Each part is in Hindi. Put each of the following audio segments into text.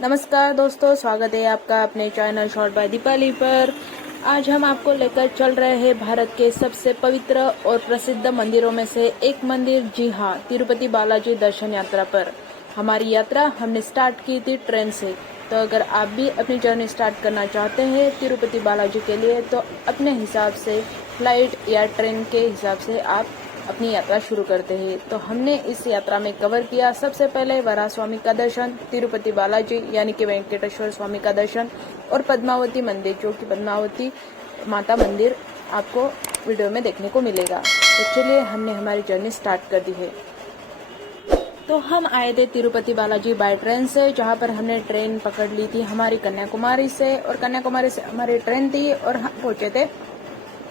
नमस्कार दोस्तों, स्वागत है आपका अपने चैनल शॉर्ट बाय दीपाली पर। आज हम आपको लेकर चल रहे हैं भारत के सबसे पवित्र और प्रसिद्ध मंदिरों में से एक मंदिर, जी हाँ, तिरुपति बालाजी दर्शन यात्रा पर। हमारी यात्रा हमने स्टार्ट की थी ट्रेन से, तो अगर आप भी अपनी जर्नी स्टार्ट करना चाहते हैं तिरुपति बालाजी के लिए, तो अपने हिसाब से फ्लाइट या ट्रेन के हिसाब से आप अपनी यात्रा शुरू करते हैं। तो हमने इस यात्रा में कवर किया सबसे पहले वराह स्वामी का दर्शन, तिरुपति बालाजी यानी कि वेंकटेश्वर स्वामी का दर्शन और पद्मावती मंदिर, जो कि पद्मावती माता मंदिर आपको वीडियो में देखने को मिलेगा। तो चलिए हमने हमारी जर्नी स्टार्ट कर दी है। तो हम आए थे तिरुपति बालाजी बाय ट्रेन से, जहां पर हमने ट्रेन पकड़ ली थी हमारी कन्याकुमारी से, और कन्याकुमारी से हमारी ट्रेन थी और हम पहुंचे थे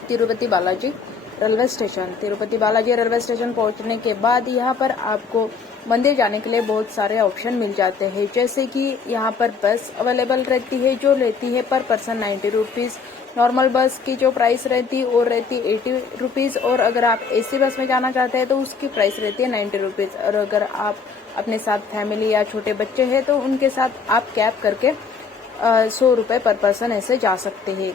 Tirupati Balaji railway station. Tirupati Balaji railway station पहुंचने के बाद यहाँ पर आपको मंदिर जाने के लिए बहुत सारे ऑप्शन मिल जाते हैं, जैसे कि यहाँ पर बस अवेलेबल रहती है जो लेती है पर पर्सन 90 रुपीज़। नॉर्मल बस की जो प्राइस रहती है वो रहती 80 रुपीज़, और अगर आप एसी बस में जाना चाहते हैं तो उसकी प्राइस रहती है 90 रुपीज़। और अगर आप अपने साथ फैमिली या छोटे बच्चे हैं तो उनके साथ आप कैब करके 100 रुपये पर पर्सन ऐसे जा सकते हैं।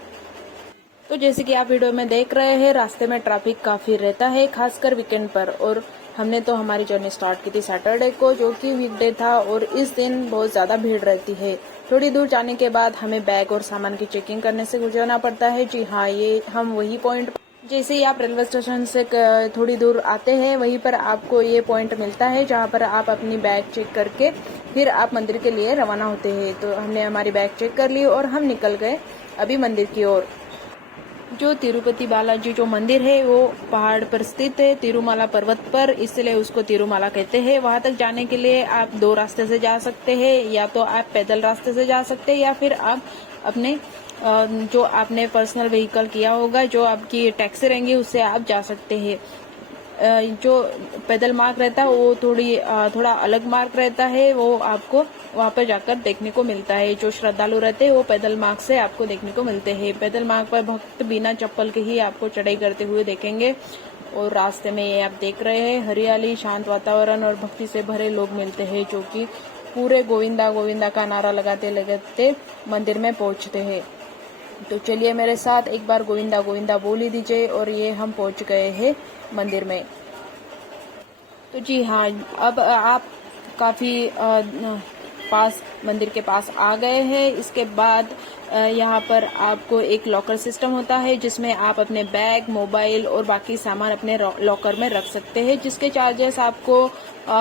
तो जैसे कि आप वीडियो में देख रहे हैं, रास्ते में ट्रैफिक काफी रहता है, खासकर वीकेंड पर। और हमने तो हमारी जर्नी स्टार्ट की थी सैटरडे को, जो कि वीकडे था, और इस दिन बहुत ज्यादा भीड़ रहती है। थोड़ी दूर जाने के बाद हमें बैग और सामान की चेकिंग करने से गुजरना पड़ता है। जी हाँ, ये हम वही पॉइंट, जैसे ही आप रेलवे स्टेशन से थोड़ी दूर आते हैं, वहीं पर आपको ये पॉइंट मिलता है जहाँ पर आप अपनी बैग चेक करके फिर आप मंदिर के लिए रवाना होते हैं। तो हमने हमारी बैग चेक कर ली और हम निकल गए अभी मंदिर की ओर। जो तिरुपति बालाजी जो मंदिर है वो पहाड़ पर स्थित है, तिरुमाला पर्वत पर, इसलिए उसको तिरुमाला कहते हैं। वहां तक जाने के लिए आप दो रास्ते से जा सकते हैं, या तो आप पैदल रास्ते से जा सकते हैं, या फिर आप अपने जो आपने पर्सनल व्हीकल किया होगा, जो आपकी टैक्सी रहेंगी, उससे आप जा सकते हैं। जो पैदल मार्ग रहता है वो थोड़ा अलग मार्ग रहता है, वो आपको वहां पर जाकर देखने को मिलता है। जो श्रद्धालु रहते हैं वो पैदल मार्ग से आपको देखने को मिलते हैं। पैदल मार्ग पर भक्त बिना चप्पल के ही आपको चढ़ाई करते हुए देखेंगे। और रास्ते में ये आप देख रहे हैं, हरियाली, शांत वातावरण और भक्ति से भरे लोग मिलते हैं, जो कि पूरे गोविंदा गोविंदा का नारा लगाते लगाते मंदिर में पहुंचते हैं। तो चलिए मेरे साथ एक बार गोविंदा गोविंदा बोल ही दीजिए, और ये हम पहुंच गए हैं मंदिर में। तो जी हाँ, अब आप काफी पास मंदिर के पास आ गए हैं। इसके बाद यहाँ पर आपको एक लॉकर सिस्टम होता है, जिसमें आप अपने बैग, मोबाइल और बाकी सामान अपने लॉकर में रख सकते हैं, जिसके चार्जेस आपको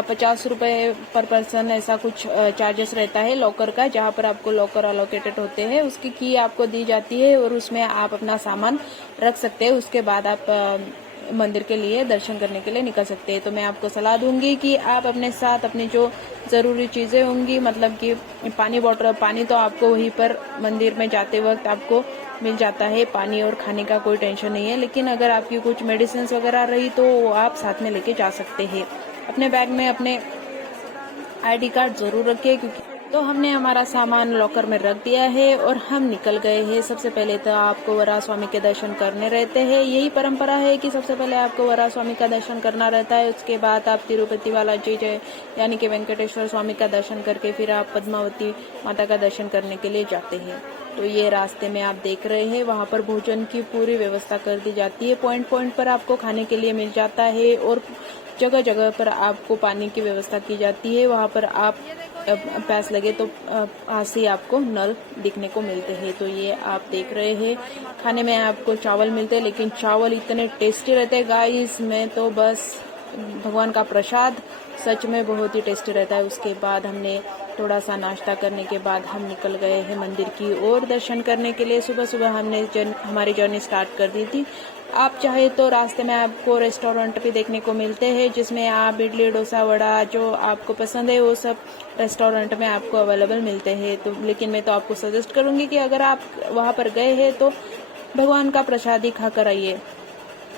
50 रुपए पर पर्सन ऐसा कुछ चार्जेस रहता है लॉकर का। जहाँ पर आपको लॉकर अलोकेटेड होते हैं, उसकी की आपको दी जाती है और उसमें आप अपना सामान रख सकते हैं। उसके बाद आप मंदिर के लिए दर्शन करने के लिए निकल सकते हैं। तो मैं आपको सलाह दूंगी कि आप अपने साथ अपनी जो जरूरी चीजें होंगी, मतलब कि पानी बॉटल, पानी तो आपको वहीं पर मंदिर में जाते वक्त आपको मिल जाता है, पानी और खाने का कोई टेंशन नहीं है। लेकिन अगर आपकी कुछ मेडिसिन वगैरह रही तो वो आप साथ में लेके जा सकते हैं। अपने बैग में अपने ID कार्ड जरूर रखिए, क्योंकि तो हमने हमारा सामान लॉकर में रख दिया है और हम निकल गए हैं। सबसे पहले तो आपको वराह स्वामी के दर्शन करने रहते हैं। यही परंपरा है कि सबसे पहले आपको वराह स्वामी का दर्शन करना रहता है। उसके बाद आप तिरुपति बालाजी यानी कि वेंकटेश्वर स्वामी का दर्शन करके फिर आप पद्मावती माता का दर्शन करने के लिए जाते हैं। तो ये रास्ते में आप देख रहे हैं, वहाँ पर भोजन की पूरी व्यवस्था कर दी जाती है। पॉइंट पॉइंट पर आपको खाने के लिए मिल जाता है, और जगह जगह पर आपको पानी की व्यवस्था की जाती है। वहाँ पर आप प्यास लगे तो पास ही आपको नल दिखने को मिलते हैं। तो ये आप देख रहे हैं, खाने में आपको चावल मिलते हैं, लेकिन चावल इतने टेस्टी रहते हैं गाइस, में तो बस भगवान का प्रसाद सच में बहुत ही टेस्टी रहता है। उसके बाद हमने थोड़ा सा नाश्ता करने के बाद हम निकल गए हैं मंदिर की ओर दर्शन करने के लिए। सुबह सुबह हमने हमारी जर्नी स्टार्ट कर दी थी। आप चाहे तो रास्ते में आपको रेस्टोरेंट भी देखने को मिलते हैं, जिसमें आप इडली, डोसा, वड़ा जो आपको पसंद है वो सब रेस्टोरेंट में आपको अवेलेबल मिलते हैं। तो लेकिन मैं तो आपको सजेस्ट करूंगी कि अगर आप वहां पर गए हैं तो भगवान का प्रसाद ही खा कर आइए,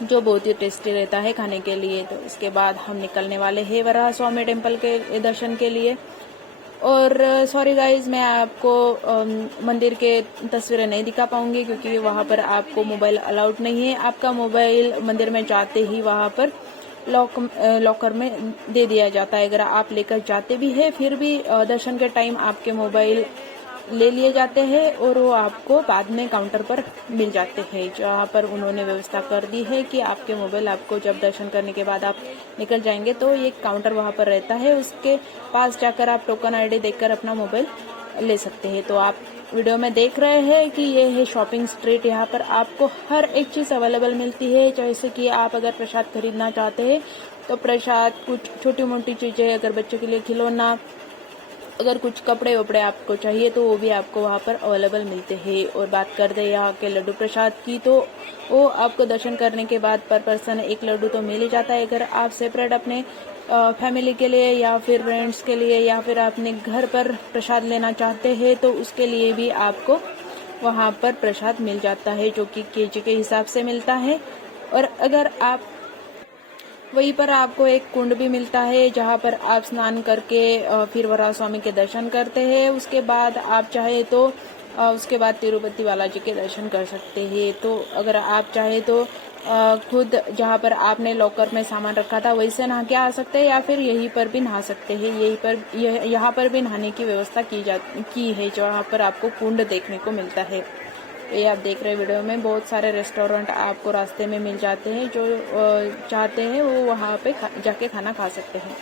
जो बहुत ही टेस्टी रहता है खाने के लिए। तो इसके बाद हम निकलने वाले हैं वराह स्वामी टेम्पल के दर्शन के लिए। और सॉरी गाइज, मैं आपको मंदिर के तस्वीरें नहीं दिखा पाऊंगी, क्योंकि वहां पर आपको मोबाइल अलाउड नहीं है। आपका मोबाइल मंदिर में जाते ही वहां पर लॉकर में दे दिया जाता है। अगर आप लेकर जाते भी है फिर भी दर्शन के टाइम आपके मोबाइल ले लिए जाते हैं और वो आपको बाद में काउंटर पर मिल जाते हैं, जहाँ पर उन्होंने व्यवस्था कर दी है कि आपके मोबाइल आपको जब दर्शन करने के बाद आप निकल जाएंगे तो एक काउंटर वहाँ पर रहता है, उसके पास जाकर आप टोकन आईडी देकर अपना मोबाइल ले सकते हैं। तो आप वीडियो में देख रहे हैं कि ये है शॉपिंग स्ट्रीट। यहाँ पर आपको हर एक चीज अवेलेबल मिलती है, जैसे कि आप अगर प्रसाद खरीदना चाहते हैं तो प्रसाद, कुछ छोटी मोटी चीजें, अगर बच्चों के लिए खिलौना, अगर कुछ कपड़े वपड़े आपको चाहिए तो वो भी आपको वहाँ पर अवेलेबल मिलते हैं। और बात कर दे यहाँ के लड्डू प्रसाद की, तो वो आपको दर्शन करने के बाद पर पर्सन एक लड्डू तो मिल ही जाता है। अगर आप सेपरेट अपने फैमिली के लिए या फिर फ्रेंड्स के लिए या फिर अपने घर पर प्रसाद लेना चाहते हैं तो उसके लिए भी आपको वहाँ पर प्रसाद मिल जाता है, जो कि केजी के हिसाब से मिलता है। और अगर आप वहीं पर आपको एक कुंड भी मिलता है जहाँ पर आप स्नान करके फिर वराह स्वामी के दर्शन करते हैं। उसके बाद आप चाहे तो उसके बाद तिरुपति बालाजी के दर्शन कर सकते हैं। तो अगर आप चाहे तो खुद जहाँ पर आपने लॉकर में सामान रखा था वहीं से नहा के आ सकते हैं या फिर यहीं पर भी नहा सकते हैं। यहाँ पर भी नहाने की व्यवस्था की है, जहाँ पर आपको कुंड देखने को मिलता है। ये आप देख रहे वीडियो में बहुत सारे रेस्टोरेंट आपको रास्ते में मिल जाते हैं, जो चाहते हैं वो वहाँ पे जाके खाना खा सकते हैं।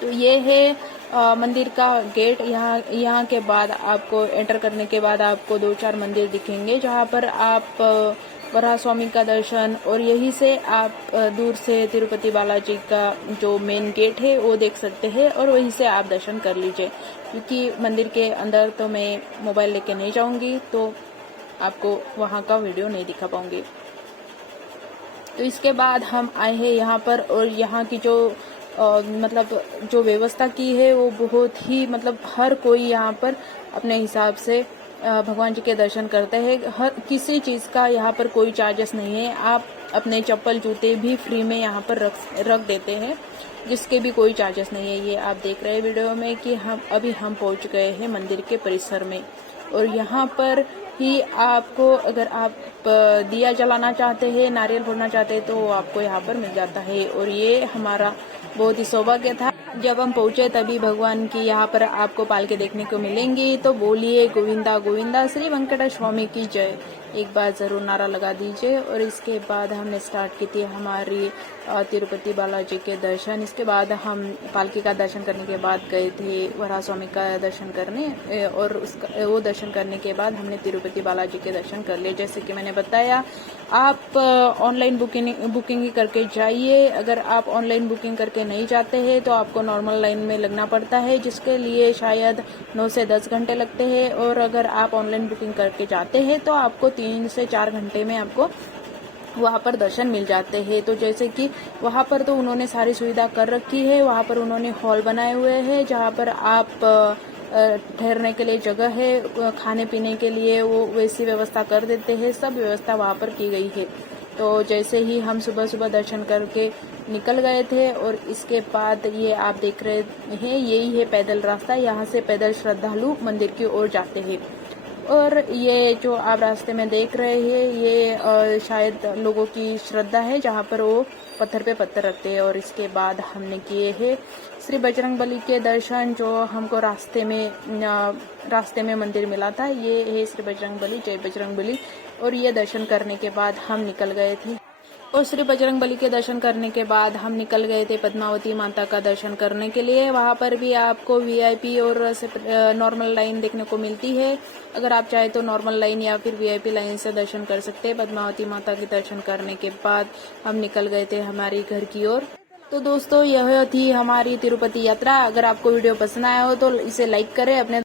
तो ये है मंदिर का गेट। यहाँ के बाद आपको एंटर करने के बाद आपको 2-4 मंदिर दिखेंगे, जहाँ पर आप वराह स्वामी का दर्शन, और यहीं से आप दूर से तिरुपति बालाजी का जो मेन गेट है वो देख सकते हैं और वहीं से आप दर्शन कर लीजिए। क्योंकि मंदिर के अंदर तो मैं मोबाइल लेके नहीं जाऊंगी तो आपको वहाँ का वीडियो नहीं दिखा पाऊंगी। तो इसके बाद हम आए हैं यहाँ पर, और यहाँ की जो मतलब जो व्यवस्था की है वो बहुत ही, मतलब हर कोई यहाँ पर अपने हिसाब से भगवान जी के दर्शन करते हैं। हर किसी चीज का यहाँ पर कोई चार्जेस नहीं है। आप अपने चप्पल जूते भी फ्री में यहाँ पर रख देते हैं, जिसके भी कोई चार्जेस नहीं है। ये आप देख रहे हैं वीडियो में कि हम पहुंच गए हैं मंदिर के परिसर में, और यहाँ पर ही आपको, अगर आप दिया जलाना चाहते हैं, नारियल फोड़ना चाहते हैं तो आपको यहाँ पर मिल जाता है। और ये हमारा बहुत ही सौभाग्य था, जब हम पहुंचे तभी भगवान की यहाँ पर आपको पालके देखने को मिलेंगी। तो बोलिए गोविंदा गोविंदा, श्री वेंकटेश्वर स्वामी की जय, एक बार जरूर नारा लगा दीजिए। और इसके बाद हमने स्टार्ट की थी हमारी तिरुपति बालाजी के दर्शन। इसके बाद हम पालकी का दर्शन करने के बाद गए थे वराह स्वामी का दर्शन करने, और वो दर्शन करने के बाद हमने तिरुपति बालाजी के दर्शन कर लिए। जैसे कि मैंने बताया, आप ऑनलाइन बुकिंग ही करके जाइए। अगर आप ऑनलाइन बुकिंग करके नहीं जाते हैं तो आपको नॉर्मल लाइन में लगना पड़ता है, जिसके लिए शायद 9 से 10 घंटे लगते हैं। और अगर आप ऑनलाइन बुकिंग करके जाते हैं तो आपको 3 से 4 घंटे में आपको वहाँ पर दर्शन मिल जाते हैं। तो जैसे कि वहाँ पर तो उन्होंने सारी सुविधा कर रखी है, वहाँ पर उन्होंने हॉल बनाए हुए हैं जहाँ पर आप ठहरने के लिए जगह है, खाने पीने के लिए वो वैसी व्यवस्था कर देते हैं, सब व्यवस्था वहाँ पर की गई है। तो जैसे ही हम सुबह सुबह दर्शन करके निकल गए थे, और इसके बाद ये आप देख रहे हैं यही है पैदल रास्ता, यहाँ से पैदल श्रद्धालु मंदिर की ओर जाते हैं। और ये जो आप रास्ते में देख रहे हैं ये शायद लोगों की श्रद्धा है, जहाँ पर वो पत्थर पे पत्थर रखते हैं। और इसके बाद हमने किए हैं श्री बजरंगबली के दर्शन, जो हमको रास्ते में मंदिर मिला था। ये है श्री बजरंगबली, जय बजरंगबली। और ये दर्शन करने के बाद हम निकल गए थे, और श्री बजरंगबली के दर्शन करने के बाद हम निकल गए थे पद्मावती माता का दर्शन करने के लिए। वहाँ पर भी आपको वीआईपी और नॉर्मल लाइन देखने को मिलती है। अगर आप चाहे तो नॉर्मल लाइन या फिर वीआईपी लाइन से दर्शन कर सकते हैं। पद्मावती माता के दर्शन करने के बाद हम निकल गए थे हमारी घर की ओर। तो दोस्तों, यह थी हमारी तिरुपति यात्रा। अगर आपको वीडियो पसंद आया हो तो इसे लाइक करें, अपने